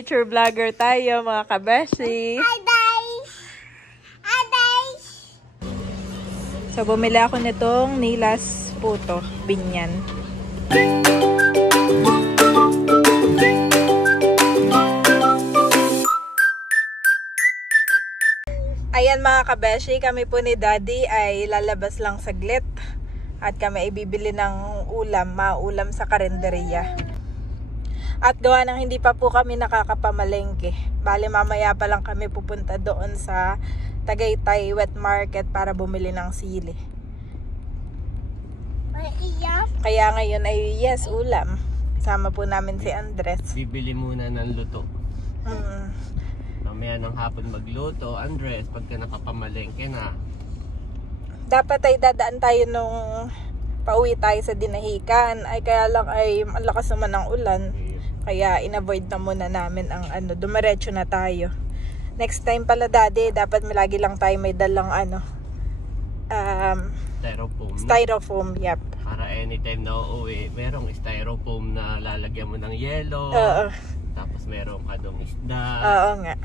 Future vlogger tayo mga kabeshi. Hi guys! Hi guys! So bumili ako nitong Nilas Puto, Binyan. Ayan mga kabeshi, kami po ni Daddy ay lalabas lang saglit. At kami ay bibili ng ulam, maulam sa karinderya. At gawa ng hindi pa po kami nakakapamalengke. Bale mamaya pa lang kami pupunta doon sa Tagaytay Wet Market para bumili ng sili. Kaya ngayon ay yes, ulam. Kasama po namin si Andres. Bibili muna ng luto. Mamaya ng hapon magluto. Andres, pagka nakapamalengke na. Dapat ay dadaan tayo nung pauwi tayo sa Dinahican. Ay kaya lang ay ang lakas naman ng ulan. Kaya in-avoid na muna namin ang dumiretso na tayo. Next time pala Daddy, dapat lagi lang tayo may dalang Styrofoam. Styrofoam, yep. Para anytime na uuwi, merong styrofoam na lalagyan mo ng yelo. Oo. Tapos merong kadong isda. Oo nga.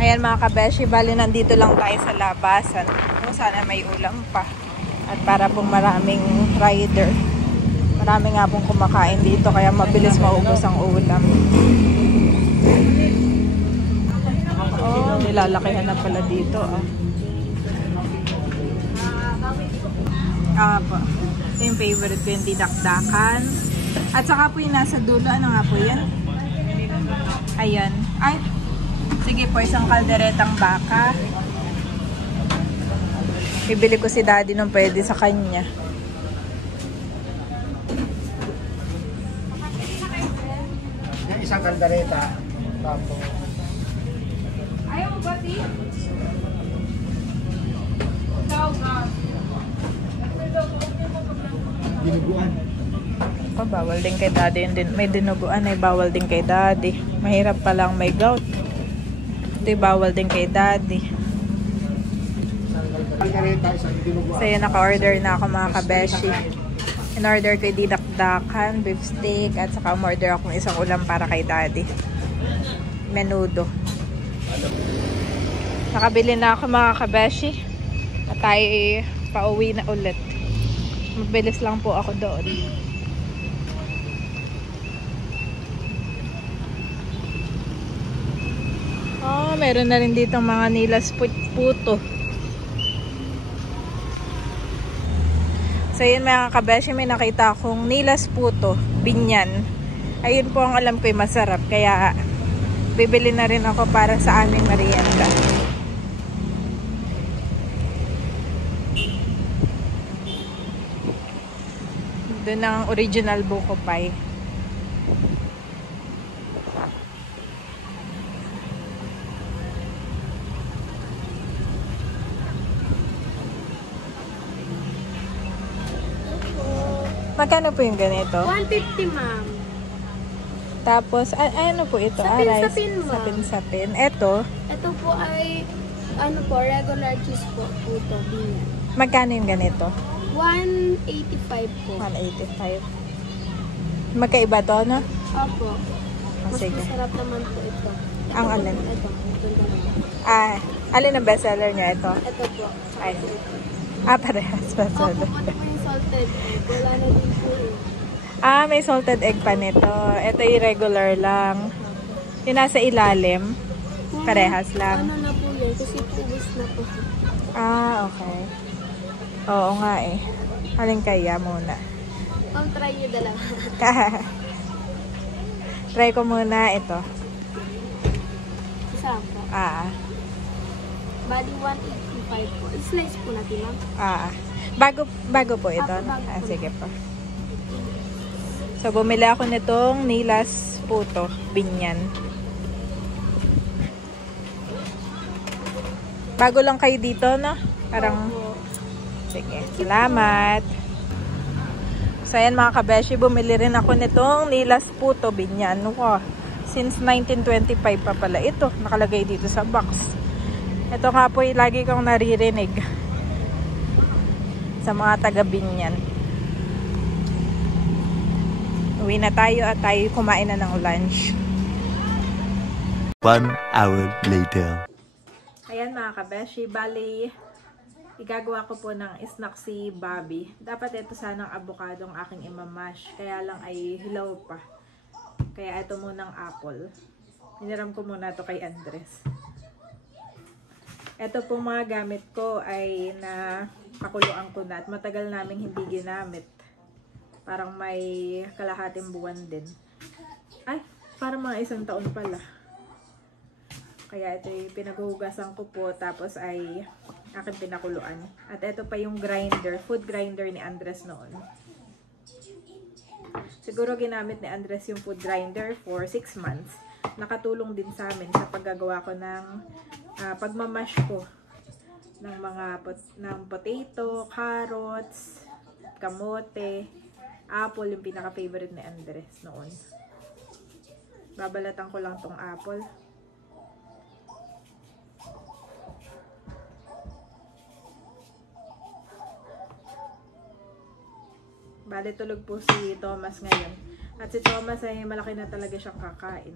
Ayan mga kabeshi, bali nandito lang tayo sa labasan. Kung sana may ulam pa. At para pong maraming rider. Marami nga pong kumakain dito kaya mabilis maubos ang ulam. Oh, nilalakihan na pala dito. Po. Ito yung favorite ko, yung dinakdakan. At saka po yung nasa dulo, ano nga po yan? Ayan. Ay, sige po, isang kalderetang baka. Bibili ko si Daddy nung pwede sa kanya. Yung isang kaldereta. Tapos. Ayaw mo ba, Di? Dinuguan. Bawal din kay Daddy. May dinuguan ay bawal din kay Daddy. Mahirap pa lang may gout. Ito bawal din kay Daddy. So yun, naka-order na ako mga kabeshi. In-order ko yung dinakdakan, beef steak, at saka umorder akong isang ulam para kay Daddy. Menudo. Nakabili na ako mga kabeshi. At tayo pauwi na ulit. Mabilis lang po ako doon. Oh, meron na rin dito mga Nilas Puto. So yun mga kabeshi, may nakita akong Nilas Puto, Binyan. Ayun po ang alam ko yung masarap. Kaya bibili na rin ako para sa aming merienda. Doon ang original buko pie. Magkano po yung ganito? 150 ma'am. Tapos, ano po ito? Sapin-sapin, ma'am. Sapin-sapin. Ito? Ito po ay, regular cheese po. Puto, Binyan. Magkano yung ganito? 185 po. 185. Magkaiba to, no? Opo. Mas Sige. masarap naman po ito. Ang alin? Ito naman. Alin ang bestseller niya ito? Ito po. Ay. Parehas bestseller. Opo, pati po yung salted egg. Wala na din po eh. May salted egg pa nito. Ito yung regular lang. Yung nasa ilalim, parehas lang. Ano na po yan? Kasi ubus na po. Okay. Oo nga eh. Alin kaya muna? Try nyo dalawa. Try ko muna ito. Isa po. Bali 185 po. Slice po natin lang. Bago po ito. Bago po. Sige po. So, bumili ako nitong Nilas Puto, Binyan. Bago lang kayo dito, no? Parang, sige. Salamat. So, ayan mga kabeshi, bumili rin ako nitong Nilas Puto, Binyan. Wow. Since 1925 pa pala ito. Nakalagay dito sa box. Ito nga po yung lagi kong naririnig. sa mga taga Binyan. Uwi na tayo at tayo kumain na ng lunch. 1 hour later. Ayan mga kabeshi, bali igagawa ko po ng snack si Bobby. Dapat ito sanang avocado ang aking imamash, kaya lang ay hilaw pa. Kaya ito munang apple. Hiniram ko muna ito kay Andres. Ito po mga gamit ko ay napakuluan ko na at matagal naming hindi ginamit. Parang may kalahating buwan din. Ay, parang mga 1 taon pala. Kaya ito yung pinaghuhugasan ko po, tapos ay aking pinakuluan. At ito pa yung grinder, food grinder ni Andres noon. Siguro ginamit ni Andres yung food grinder for 6 months. Nakatulong din sa amin sa paggagawa ko ng pagmamash ko ng mga ng potato, carrots, kamote, apple, yung pinaka-favorite ni Andres noon. Babalatan ko lang tong apple. Bale, tulog po si Thomas ngayon. At si Thomas ay malaki na talaga siyang kakain.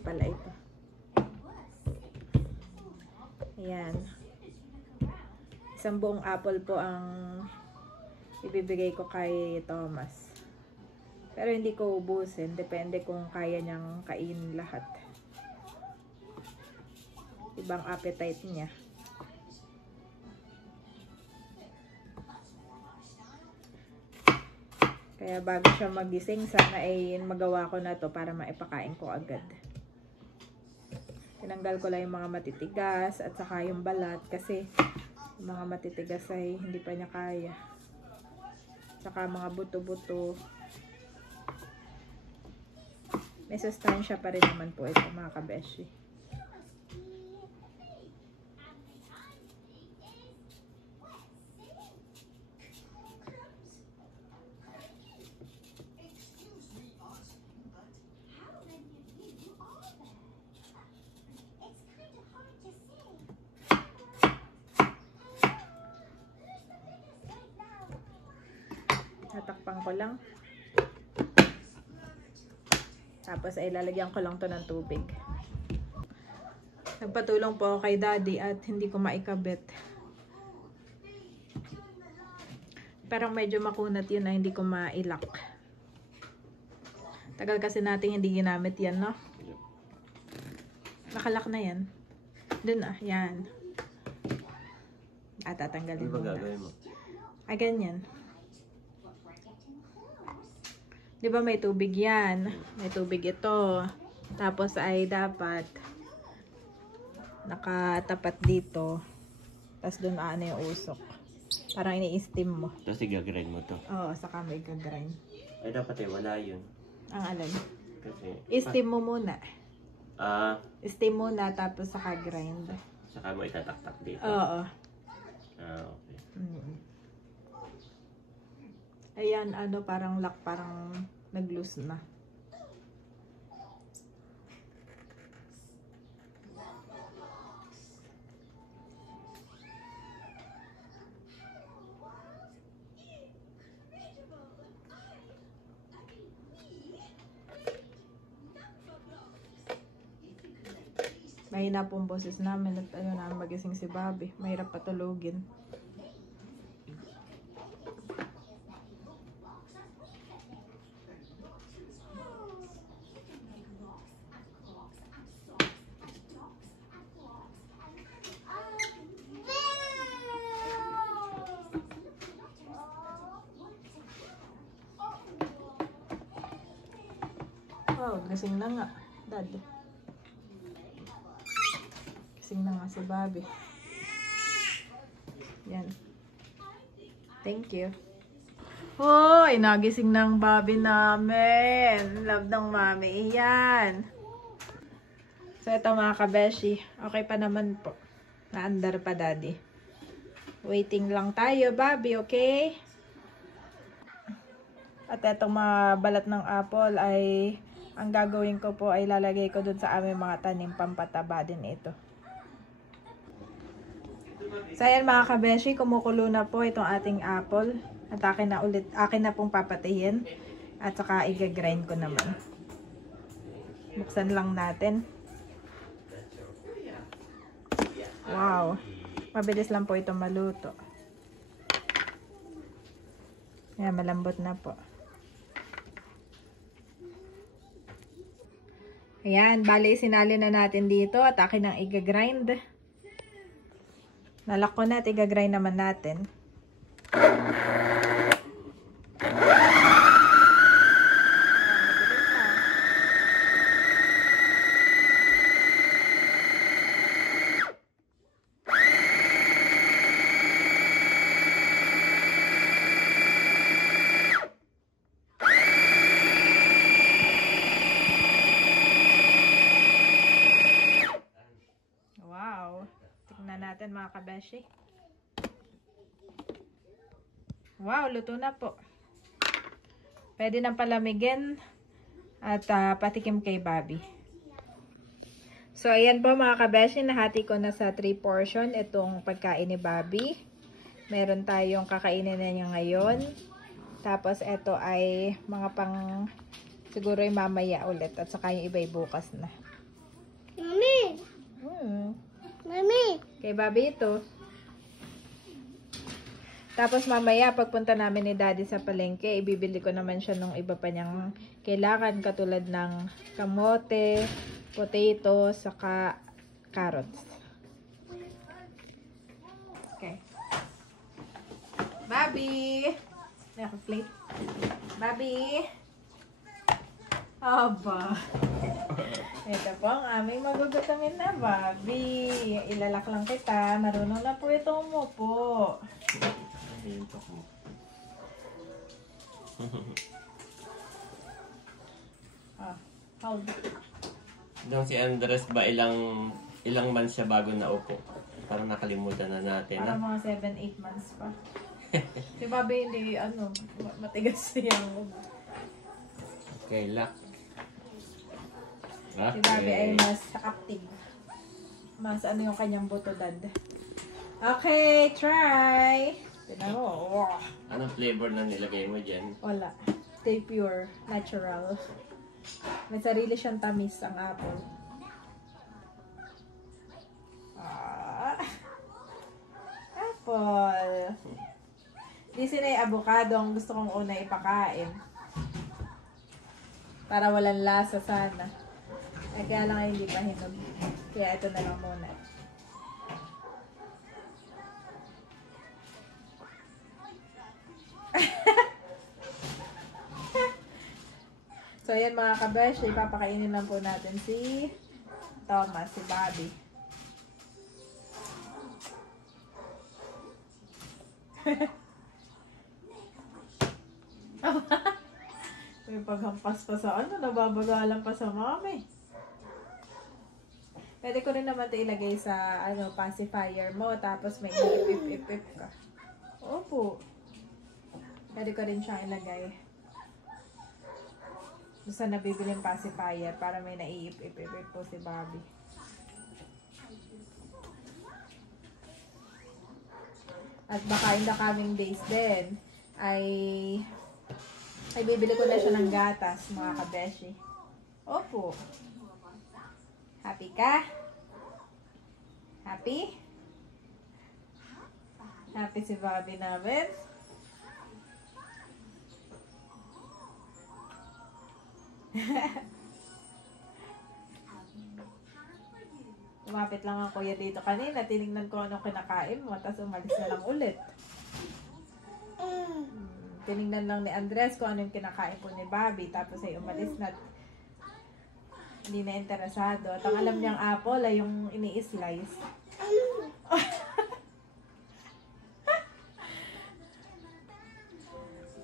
Pala ito. Ayan. 1 buong apple po ang ibibigay ko kay Thomas. Pero hindi ko ubusin. Depende kung kaya niyang kainin lahat. Ibang appetite niya. Kaya bago siya magising, sana ay magawa ko na to para maipakain ko agad. Tinanggal ko lang yung mga matitigas at saka yung balat kasi yung mga matitigas ay hindi pa niya kaya. Saka mga buto-buto. May sustansya pa rin naman po ito mga kabeshi. Tatakpan ko lang. Tapos ay lalagyan ko lang to ng tubig. Nagpatulong po ako kay Daddy at hindi ko maikabit. Parang medyo makunat yun na hindi ko mailak. Tagal kasi natin hindi ginamit yan, no? Nakalak na yan. Dun yan. At tatanggalin mo na. Ah, ganyan. Di ba may tubig yan? May tubig ito. Tapos ay dapat nakatapat dito. Tapos doon ano yung usok. Parang ini-steam mo. Tapos i-grind mo to. Oo, saka may gagrind. Ay, dapat wala yun. Ang alin. Kasi, I-steam mo muna. steam muna tapos saka grind. Saka mo itataktak dito. Oo. Okay. Ayan, ano, parang lock, parang nag-loose na. Mahina pong boses namin at ano na magising si Bobby. Mahirap patulogin. Wow, gising na nga, Dad. Gising na nga si Bobby. Yan. Thank you. Hoy, nagising ng Bobby namin. Love ng mami. Yan. So, ito mga kabeshi. Okay pa naman po. Naandar pa, Daddy. Waiting lang tayo, Bobby, okay? At itong mga balat ng apple ay ang gagawin ko po ay lalagay ko dun sa aming mga tanim, pampataba din ito. So ayan mga kabeshi, kumukulo na po itong ating apple. At akin na pong papatihin. At saka i-grind ko naman. Buksan lang natin. Wow. Mabilis lang po ito maluto. Ayan, malambot na po. Ayan, bali sinali na natin dito at akin ang i-grind. Nalak ko na at i-grind naman natin. Natin mga kabeshi. Wow, luto na po. Pwede nang palamigin at patikim kay Bobby. So, ayan po mga kabeshi, nahati ko na sa 3 portion itong pagkain ni Bobby. Meron tayong kakainin na niya ngayon. Tapos, ito ay mga pang siguro ay mamaya ulit at saka yung iba ay bukas na. Mami! Mami! Kay Bobby ito. Tapos mamaya pagpunta namin ni Daddy sa palengke, ibibili ko naman siya ng iba pa niyang kailangan katulad ng kamote, potato, saka carrots. Okay. Bobby! Naka-plate. Bobby! Aba. Ito po ang aming magugutamin na Bobby. Ilalak lang kita. Marunong na po ito umupo. Hold. Dong si Andres ba ilang months siya bago naupo? Parang nakalimutan na natin. Para mga 7-8 months pa. Si Bobby hindi, matigas siyang. Okay, lock. Si Bobby ay mas active. Mas yung kanyang buto dad. Okay, try! Tignan mo. Wow. Anong flavor na nilagay mo dyan? Wala. Stay pure. Natural. May sarili siyang tamis ang apple. Apple. Di sila yung avocado ang gusto kong una ipakain. Para walang lasa sana. Eh, kaya lang ay hindi pa hinog. Kaya ito na lang muna. So, yan mga kabesh. Ipapakainin lang po natin si Thomas, si Bobby. May paghampas pa sa nababagalan pa sa mami. Pwede ko rin naman ito ilagay sa pacifier mo, tapos may ipip ka. Opo. Pwede ko rin siyang ilagay. Basta nabibiling pacifier para may naiipip po si Bobby. At baka in the coming days din ay bibili ko na siya ng gatas, mga kabeshi. Opo. Happy ka? Happy? Happy si Bobby namin? Lumapit lang ang kuya dito kanina. Tinignan ko anong kinakain mo. Tapos umalis na lang ulit. Tinignan lang ni Andres kung ano yung kinakain po ni Bobby. Tapos ay umalis na. Hindi na interesado. At ang alam niyang apple ay yung ini-slice.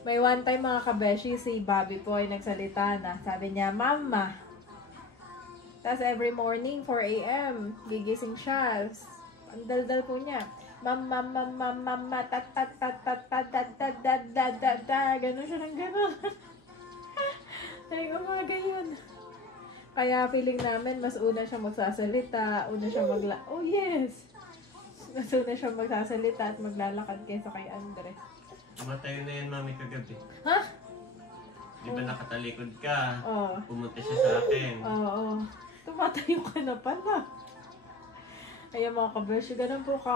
May one time mga kabeshi, si Bobby po ay nagsalita na. Sabi niya, Mama. Tapos every morning, 4 a.m., gigising siya. Ang daldal po niya. Mama, mama, mama, tat, tat, tat, tat, tat, tat, tat, tat, tat, tat, tat. Ganon siya ng ganon. Ay, umaga yun. Kaya feeling namin, mas una siya magsasalita, una siya oh yes! Gusto na siya magsasalita at maglalakad kaysa kay Andres. Tumatayo na yan, mami, kagabi. Ha? Di ba nakatalikod ka? Oo. Pumunta siya sa akin. Oo. Tumatayo ka na pala. Ayan mga kabeshi, ganun po ka...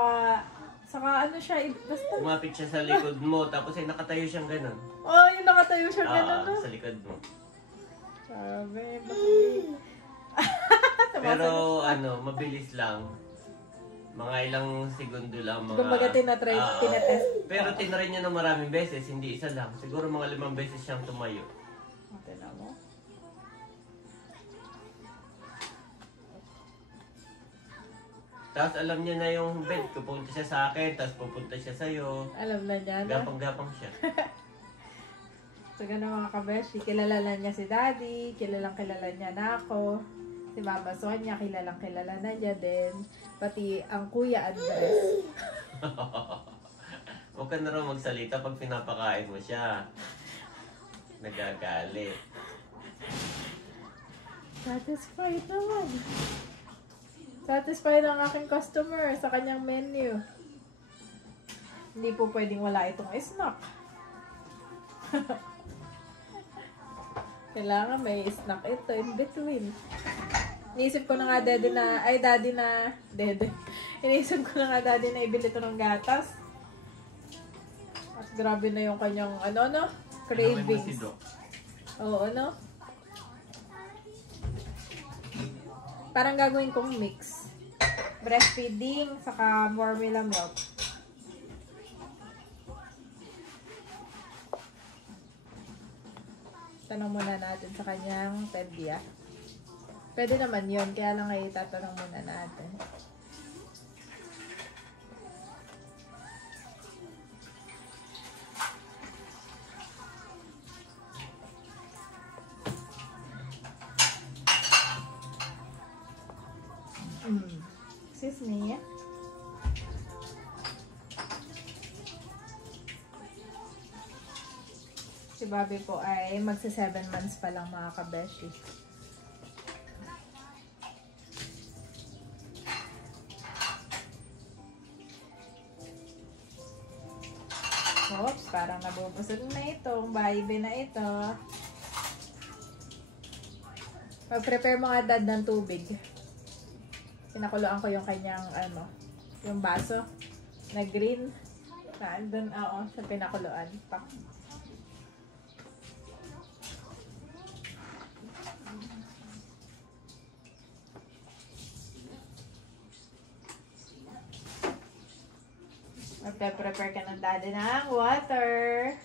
Saka ano siya, basta... Umapit siya sa likod mo, tapos ay nakatayo siyang ganun. Oh, yung nakatayo siya ganun, no? Sa likod mo. Sabi, bakit? Pero ano, mabilis lang. Mga ilang segundo lang. Kumbaga tinatest. Pero tinry niya ng maraming beses, hindi isa lang. Siguro mga 5 beses siyang tumayo. Okay na mo. Tapos alam niya na yung bed, pupunta siya sa akin, tapos pupunta siya sa'yo. Alam na niya, no? Gapang-gapang siya. So, ganun mga kabeshi, kilala na niya si Daddy, kilalang kilala niya na ako. Si Mama Sonia, kilalang kilala na niya din. Pati ang Kuya Andres. Huwag ka na raw magsalita pag pinapakain mo siya. Nagagalit. Satisfied naman. Satisfied ang aking customer sa kanyang menu. Hindi po pwedeng wala itong snack. Kailangan may snack ito in between. Iniisip ko na nga daddy na iniisip ko na nga daddy na ibili ito ng gatas. At grabe na yung kanyang cravings. Oo, ano? Parang gagawin kong mix. Breastfeeding, saka formula milk. Tanong muna natin sa kanyang pedya. Pwede naman yun, kaya lang ay tatanong muna natin. Excuse me. Si Bobby po ay magsa 7 months pa lang mga kabeshi. Oops, parang nabubusog na itong baby na ito. Mag-prepare mga dad ng tubig. Pinakuluan ko yung kanyang, yung baso na green. Doon, sa pinakuluan pa. Magpe-prepare ka ng daddy ng water.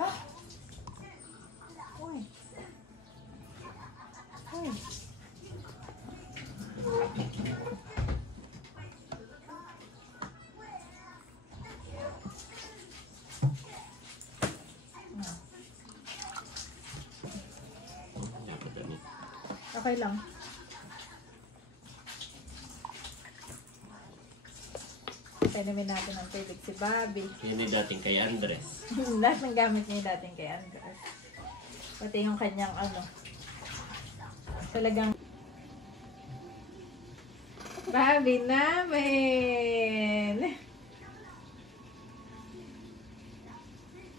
Ha? Uy. Uy. Okay lang. Painumin natin ang tubig si Bobby. Yun yung dating kay Andres. Lahat ng gamit niya yung dating kay Andres. Pati yung kanyang talagang Bobby namin!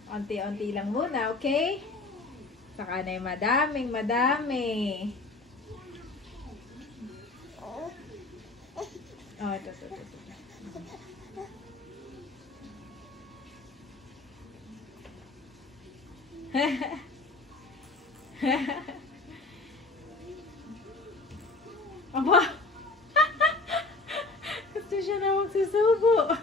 Unti-unti lang muna, okay? Saka na yung madami. Oh, ito. Aba! Gusto siya na magsusubo.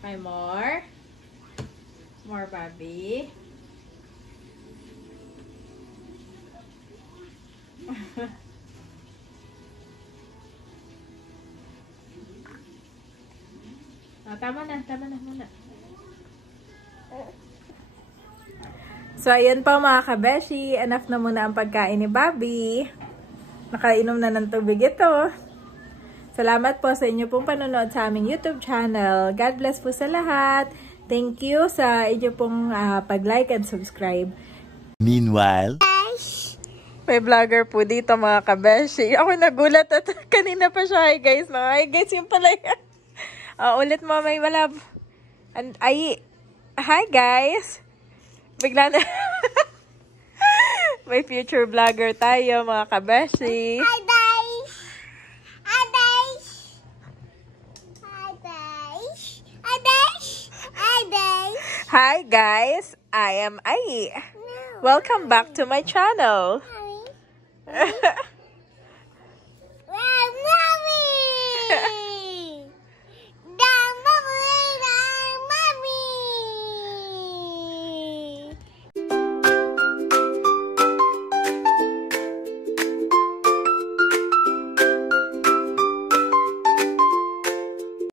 Okay, more. More, Bobby. Tama na muna. So, ayan pa mga kabeshi. Enough na muna ang pagkain ni Bobby. Nakainom na ng tubig ito. Salamat po sa inyo pong panonood sa aming YouTube channel. God bless po sa lahat. Thank you sa inyo pong pag-like and subscribe. Meanwhile, May vlogger po dito mga kabeshi. Ako nagulat at kanina pa siya. Hi guys, no? Hi guys, yung pala yan. Ulit mo, may malab. Hi guys. Bigla na. May future vlogger tayo mga kabeshi. Hi guys! Hi guys! Hi guys! Hi guys! Hi guys! Hi guys, I am Ai. Welcome back to my channel. Hi.